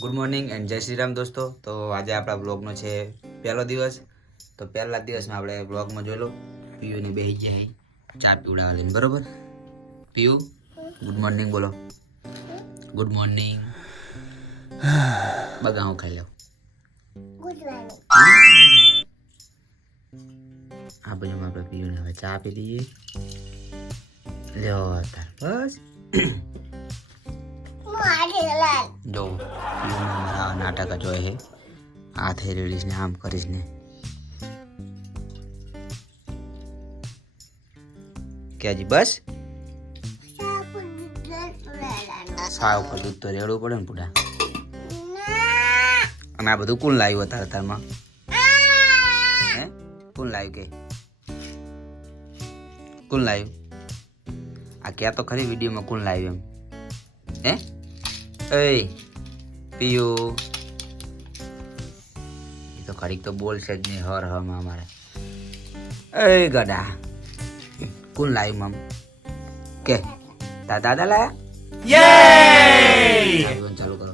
Good morning and જય શ્રી રામ દોસ્તો. તો આજે આપણા બ્લોગનો છે પહેલો દિવસ. તો પહેલા દિવસમાં આપણે બ્લોગમાં જોઈ લો બે બેહી જાય ચા પીવડાવવા લઈને બરોબર? પીયુ ગુડ મોર્નિંગ બોલો. ગુડ મોર્નિંગ બગા હું ખાઈ લઉં આ બાજુમાં આપણે પિયુને હવે ચા પી લઈએ તાર બસ. જો. પીયુને નાટક જોઈએ છે આ થઈ રહ્યું ને, આમ કરીશ ને. કે બસ? સાવ પર દૂધ તો રેડવું પડે ને પૂડા. અને આ બધું કોણ લાવ્યું અત્યારે તારમાં? હે? કોણ લાવ્યું કે? કોણ લાવ્યું? આ ક્યાં તો ખરી વિડીયોમાં કોણ લાવ્યું એમ? હે? એ, પિયુ. તો ખરીક તો બોલશે જ નહીં હર હરમાં અમારે. એ ગડા. કોણ લાવ્યું મમ? કે તા દાદા લાયા? ચાલુ કરો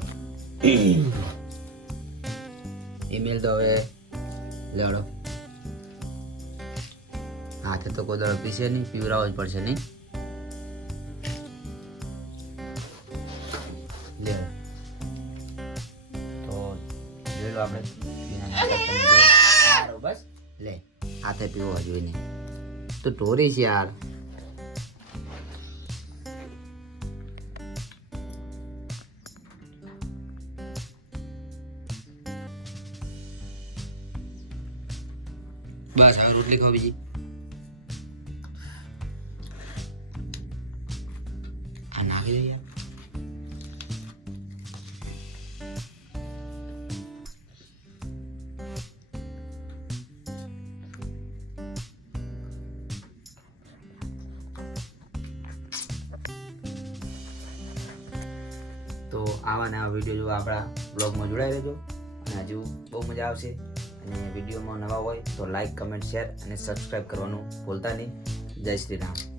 ઈમેલ તો હવે લેવડો. હાથે તો કોઈ દડો પીશે નહીં પીવરાવો જ પડશે નહીં. લે. તો આપણે. બસ લે હાથે પીવો જોઈને તો ઢોરી છે યાર. બસ, હવે રોટલી ખાવ બીજી. આ નાખી દે યાર. તો આવા નવા વીડિયો જોવા આપણા બ્લોગમાં જોડાઈ રહેજો. અને હજુ બહુ મજા આવશે. અને વિડીયોમાં નવા હોય તો લાઇક કમેન્ટ, શેર અને સબસ્ક્રાઈબ કરવાનું ભૂલતા નહીં. જય શ્રી રામ.